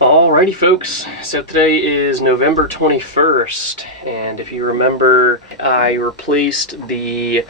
Alrighty folks, so today is November 21st, and if you remember, I replaced the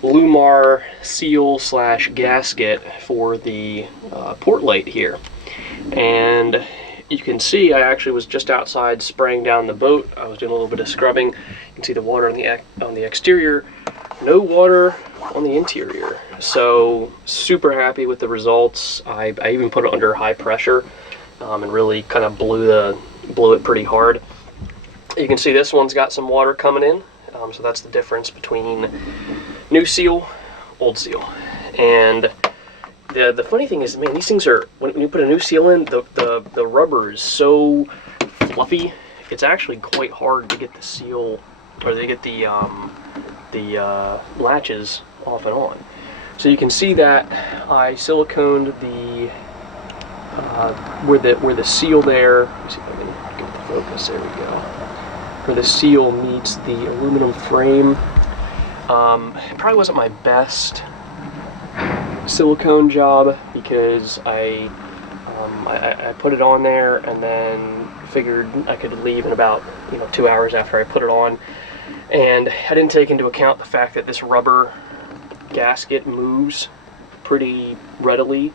Lumar seal / gasket for the port light here. And you can see I actually was just outside spraying down the boat. I was doing a little bit of scrubbing. You can see the water on the exterior, no water on the interior. So super happy with the results. I even put it under high pressure. And really kind of blew it pretty hard. You can see this one's got some water coming in, so that's the difference between new seal, old seal. And the funny thing is, man, these things are, when you put a new seal in, the rubber is so fluffy, it's actually quite hard to get the seal, or to get the latches off and on. So you can see that I siliconed the where the seal there, let me see if I can get the focus, there we go, where the seal meets the aluminum frame. It probably wasn't my best silicone job because I put it on there and then figured I could leave in about 2 hours after I put it on, and I didn't take into account the fact that this rubber gasket moves pretty readily.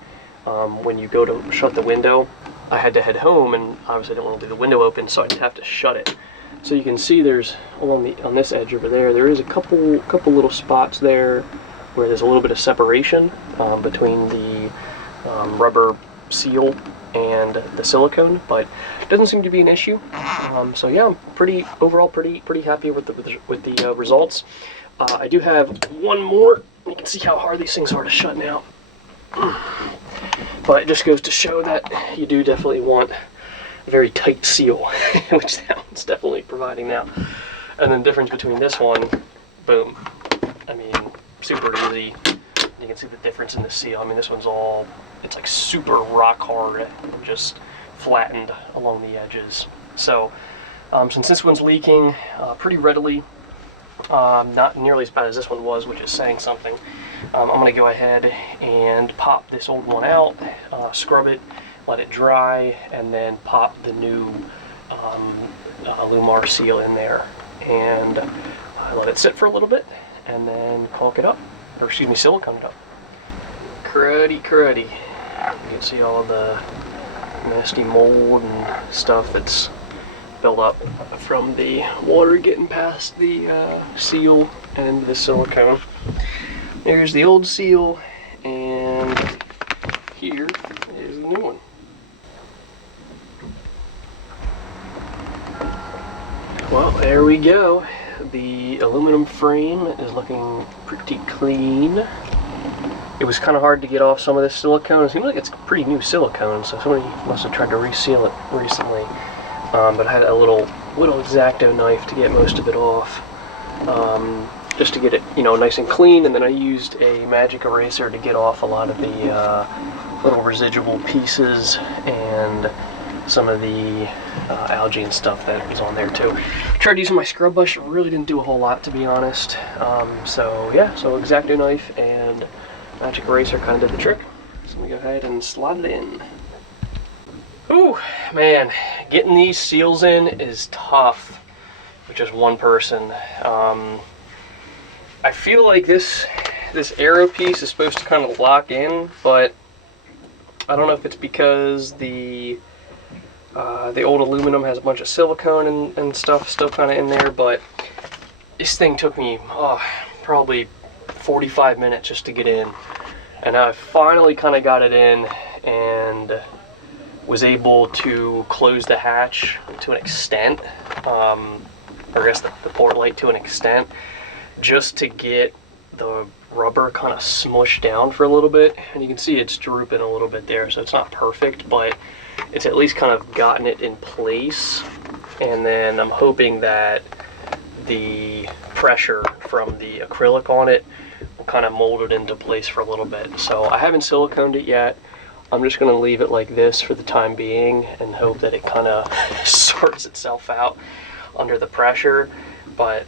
When you go to shut the window. I had to head home, and obviously I didn't want to leave the window open, so I'd have to shut it. So you can see there's on this edge over there is a couple little spots there where there's a little bit of separation between the rubber seal and the silicone, but it doesn't seem to be an issue. So yeah, I'm overall pretty happy with the results. I do have one more. You can see how hard these things are to shut now. But it just goes to show that you do definitely want a very tight seal, which that one's definitely providing now. And then the difference between this one, boom, I mean, super easy. You can see the difference in the seal. I mean, this one's it's like super rock hard and just flattened along the edges. So since this one's leaking pretty readily, not nearly as bad as this one was, which is saying something, I'm going to go ahead and pop this old one out, scrub it, let it dry, and then pop the new Lumar seal in there. And let it sit for a little bit, and then caulk it up, or excuse me, silicone it up. Cruddy. You can see all of the nasty mold and stuff that's built up from the water getting past the seal and into the silicone. There's the old seal, and here is the new one. Well, there we go. The aluminum frame is looking pretty clean. It was kind of hard to get off some of this silicone. It seems like it's pretty new silicone, so somebody must have tried to reseal it recently. But I had a little X-Acto knife to get most of it off. Just to get it, nice and clean, and then I used a magic eraser to get off a lot of the little residual pieces and some of the algae and stuff that was on there too. Tried using my scrub brush, really didn't do a whole lot, to be honest. So yeah, so X-Acto knife and magic eraser kind of did the trick. So let me go ahead and slide it in. Ooh, man, getting these seals in is tough with just one person. I feel like this arrow piece is supposed to kind of lock in, but I don't know if it's because the old aluminum has a bunch of silicone and stuff still kind of in there, but this thing took me probably 45 minutes just to get in, and I finally kind of got it in and was able to close the hatch to an extent, or I guess the port light to an extent, just to get the rubber kind of smushed down for a little bit. And you can see it's drooping a little bit there, so it's not perfect, but it's at least kind of gotten it in place. And then I'm hoping that the pressure from the acrylic on it will kind of mold it into place for a little bit. So I haven't siliconed it yet. I'm just going to leave it like this for the time being and hope that it kind of sorts itself out under the pressure. But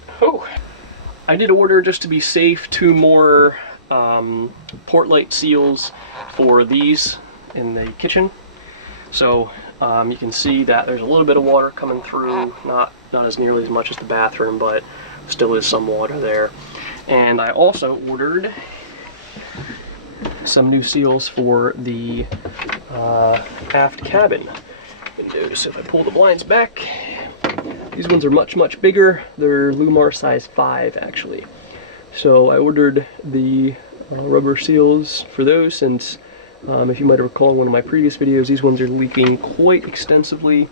I did order, just to be safe, 2 more port light seals for these in the kitchen. So you can see that there's a little bit of water coming through, not as nearly as much as the bathroom, but still is some water there. And I also ordered some new seals for the aft cabin windows. So if I pull the blinds back, these ones are much bigger. They're Lumar size 5 actually. So I ordered the rubber seals for those since if you might recall in one of my previous videos, these ones are leaking quite extensively,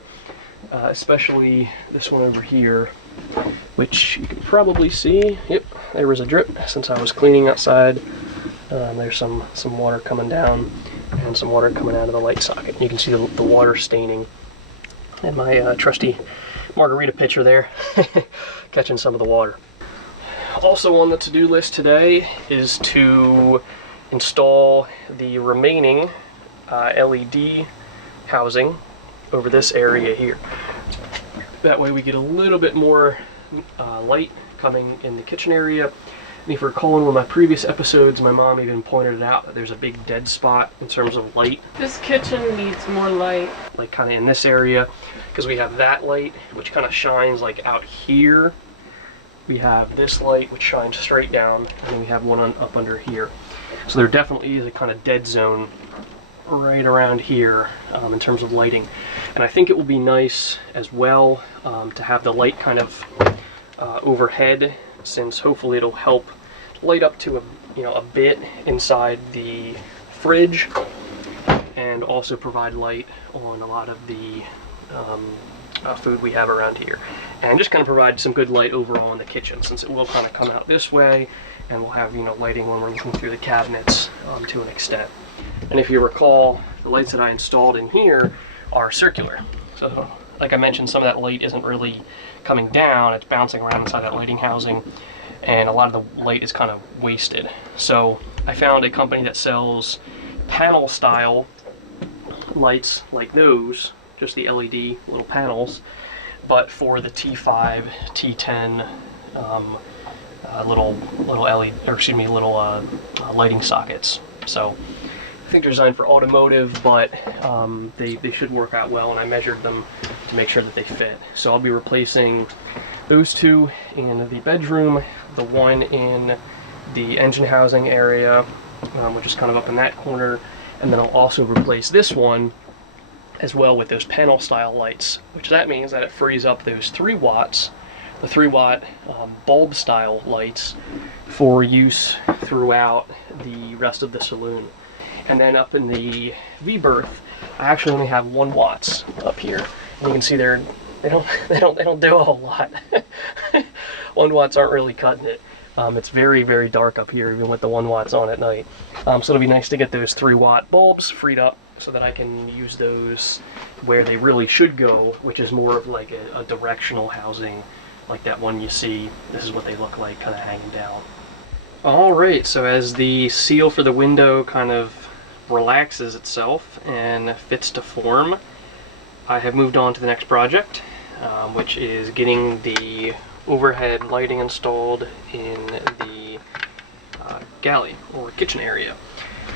especially this one over here, which you can probably see. Yep, there was a drip since I was cleaning outside. There's some water coming down and some water coming out of the light socket. You can see the water staining in my trusty margarita pitcher there, catching some of the water. Also on the to-do list today is to install the remaining LED housing over this area here. That way we get a little bit more light coming in the kitchen area. And if you recall in one of my previous episodes, my mom even pointed out that there's a big dead spot in terms of light. This kitchen needs more light. Like kind of in this area, because we have that light which kind of shines like out here. We have this light which shines straight down, and then we have one up under here. So there definitely is a kind of dead zone right around here in terms of lighting. And I think it will be nice as well to have the light kind of overhead, since hopefully it'll help light up to a bit inside the fridge, and also provide light on a lot of the food we have around here, and just kind of provide some good light overall in the kitchen, since it will kind of come out this way, and we'll have lighting when we're looking through the cabinets to an extent. And if you recall, the lights that I installed in here are circular. So like I mentioned, some of that light isn't really coming down, it's bouncing around inside that lighting housing, and a lot of the light is kind of wasted. So I found a company that sells panel style lights like those, just the LED little panels, but for the T5, T10 little LED, or excuse me, little lighting sockets. So I think they're designed for automotive, but they should work out well, and I measured them to make sure that they fit. So I'll be replacing those two in the bedroom, the one in the engine housing area, which is kind of up in that corner, and then I'll also replace this one as well with those panel style lights, which that means that it frees up those 3 watts, the 3-watt bulb style lights, for use throughout the rest of the saloon. And then up in the V-berth, I actually only have 1 watts up here. And you can see they don't do a whole lot. 1 watts aren't really cutting it. It's very dark up here, even with the 1 watts on at night. So it'll be nice to get those 3-watt bulbs freed up so that I can use those where they really should go, which is more of like a directional housing, like that one you see. This is what they look like, kind of hanging down. Alright, so as the seal for the window kind of relaxes itself and fits to form, I have moved on to the next project, which is getting the overhead lighting installed in the galley, or kitchen area.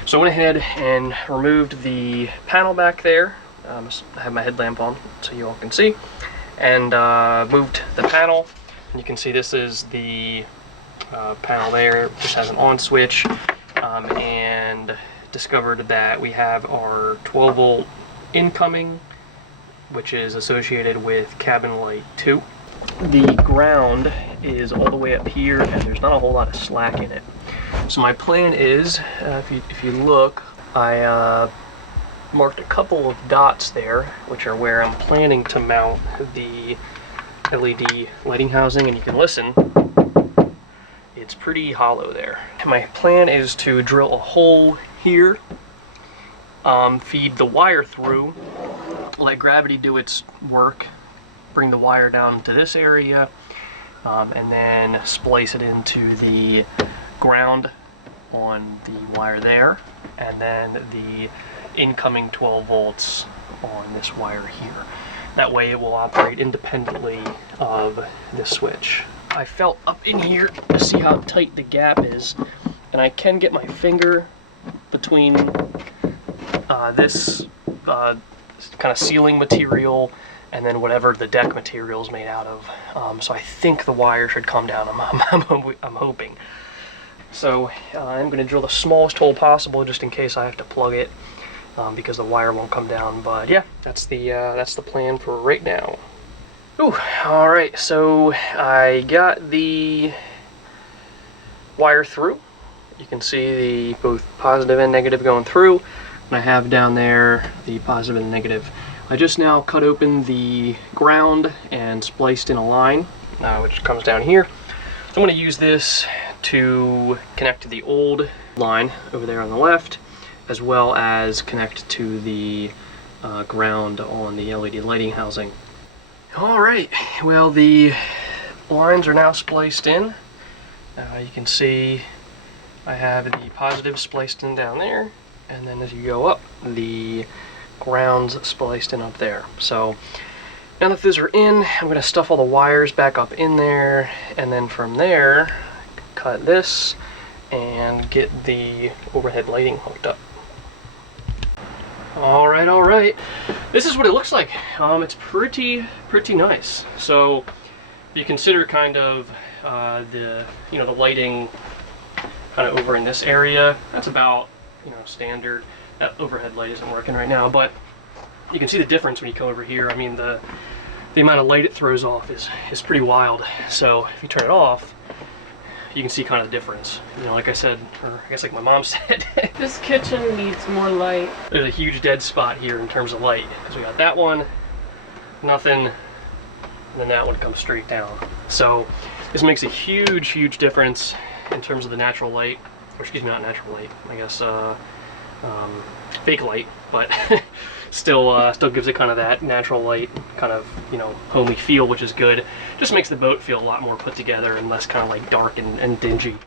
So I went ahead and removed the panel back there. I have my headlamp on so you all can see, and moved the panel. And you can see this is the panel there, just has an on switch, and discovered that we have our 12-volt incoming, which is associated with cabin light 2. The ground is all the way up here, and there's not a whole lot of slack in it. So my plan is, if you look, I marked a couple of dots there, which are where I'm planning to mount the LED lighting housing, and you can listen. It's pretty hollow there. My plan is to drill a hole here, feed the wire through, let gravity do its work, bring the wire down to this area, and then splice it into the ground on the wire there, and then the incoming 12 volts on this wire here. That way it will operate independently of this switch. I felt up in here to see how tight the gap is, and I can get my finger between this kind of ceiling material, and then whatever the deck material is made out of. So I think the wire should come down. I'm hoping. So I'm going to drill the smallest hole possible just in case I have to plug it, because the wire won't come down. But yeah, that's the plan for right now. Ooh, all right. So I got the wire through. You can see the both positive and negative going through, and I have down there the positive and negative. I just now cut open the ground and spliced in a line, which comes down here. So I'm going to use this to connect to the old line over there on the left, as well as connect to the ground on the LED lighting housing. All right, well, the lines are now spliced in. You can see I have the positive spliced in down there, and then as you go up, the ground's spliced in up there. So now that those are in, I'm going to stuff all the wires back up in there, and then from there, cut this and get the overhead lighting hooked up. All right. This is what it looks like. It's pretty nice. So if you consider kind of the lighting kind of over in this area, that's about standard. That overhead light isn't working right now, but you can see the difference when you come over here. I mean, the amount of light it throws off is pretty wild. So if you turn it off, you can see kind of the difference. Like I said, or I guess like my mom said, This kitchen needs more light. there's a huge dead spot here in terms of light, because we got that one, nothing, and then that one comes straight down. So this makes a huge difference in terms of the natural light, or excuse me, not natural light, I guess fake light, but still gives it kind of that natural light, kind of homey feel, which is good. Just makes the boat feel a lot more put together and less kind of like dark and dingy.